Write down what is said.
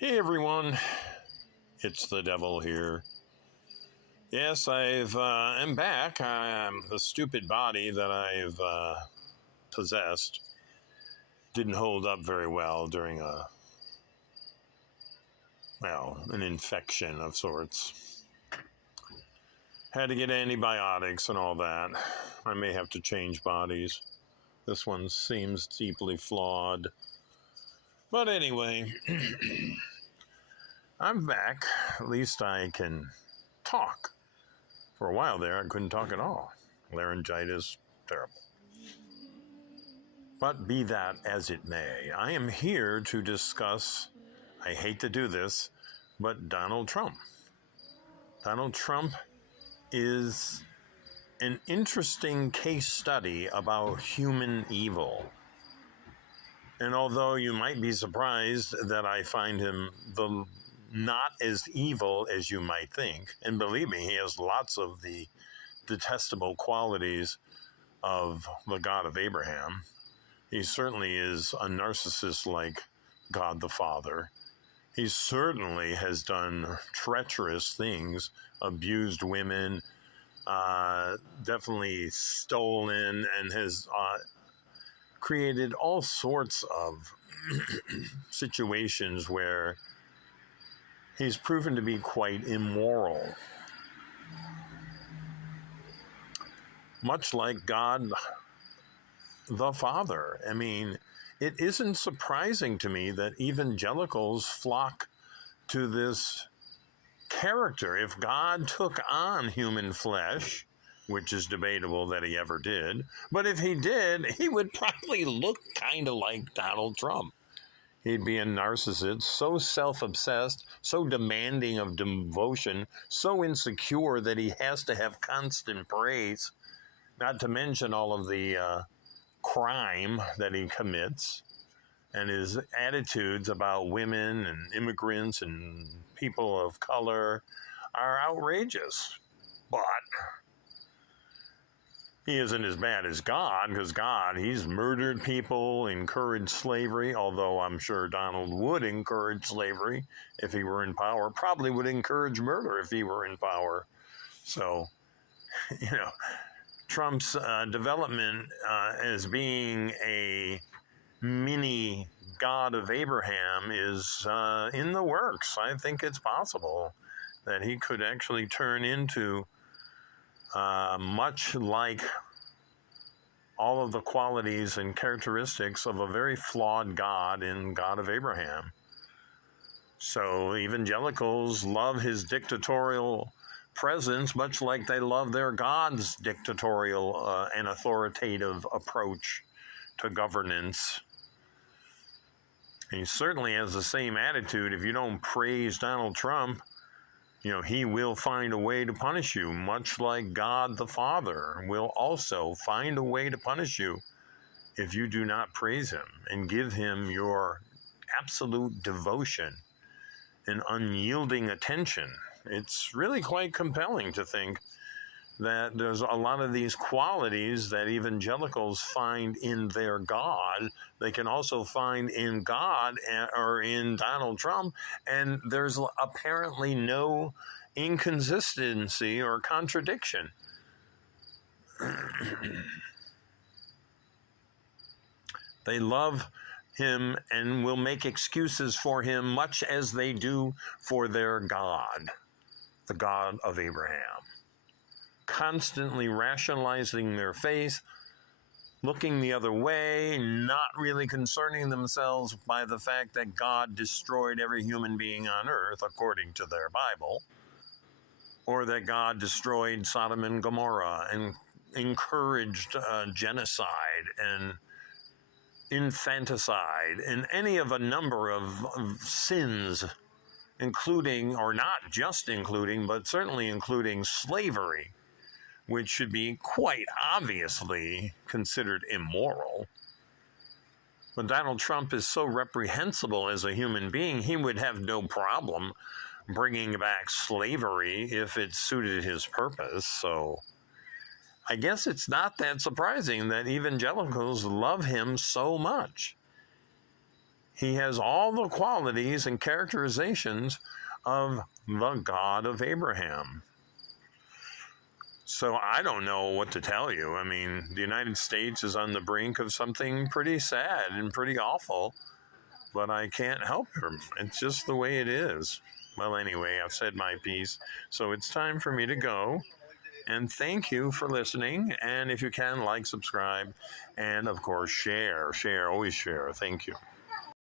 Hey everyone, it's the devil here. Yes, I'm back. The stupid body that I've possessed didn't hold up very well during an infection of sorts. Had to get antibiotics and all that. I may have to change bodies. This one seems deeply flawed. But anyway, I'm back. At least I can talk. For a while there, I couldn't talk at all. Laryngitis, terrible. But be that as it may, I am here to discuss, I hate to do this, but Donald Trump. Donald Trump is an interesting case study about human evil. And although you might be surprised that I find him not as evil as you might think, and believe me, he has lots of the detestable qualities of the God of Abraham. He certainly is a narcissist like God the Father. He certainly has done treacherous things, abused women, definitely stolen, and has created all sorts of situations where he's proven to be quite immoral. Much like God the Father. I mean, it isn't surprising to me that evangelicals flock to this character. If God took on human flesh, which is debatable that he ever did, but if he did, he would probably look kind of like Donald Trump. He'd be a narcissist, so self-obsessed, so demanding of devotion, so insecure that he has to have constant praise, not to mention all of the crime that he commits, and his attitudes about women and immigrants and people of color are outrageous. But he isn't as bad as God, because God, he's murdered people, encouraged slavery, although I'm sure Donald would encourage slavery if he were in power, probably would encourage murder if he were in power. So, Trump's development as being a mini God of Abraham is in the works. I think it's possible that he could actually turn into much like all of the qualities and characteristics of a very flawed God in God of Abraham. So evangelicals love his dictatorial presence, much like they love their God's dictatorial and authoritative approach to governance. He certainly has the same attitude. If you don't praise Donald Trump, he will find a way to punish you, much like God the Father will also find a way to punish you if you do not praise him and give him your absolute devotion and unyielding attention. It's really quite compelling to think that there's a lot of these qualities that evangelicals find in their God, they can also find in God or in Donald Trump, and there's apparently no inconsistency or contradiction. They love him and will make excuses for him much as they do for their God, the God of Abraham. Constantly rationalizing their faith, looking the other way, not really concerning themselves by the fact that God destroyed every human being on earth, according to their Bible, or that God destroyed Sodom and Gomorrah and encouraged genocide and infanticide and any of a number of sins, including, or not just including, but certainly including slavery, which should be quite obviously considered immoral. But Donald Trump is so reprehensible as a human being, he would have no problem bringing back slavery if it suited his purpose. So I guess it's not that surprising that evangelicals love him so much. He has all the qualities and characterizations of the God of Abraham. So I don't know what to tell you. I mean, the United States is on the brink of something pretty sad and pretty awful, but I can't help her. It's just the way it is. Well, anyway, I've said my piece, so it's time for me to go. And thank you for listening. And if you can, like, subscribe, and of course, share. Always share. Thank you.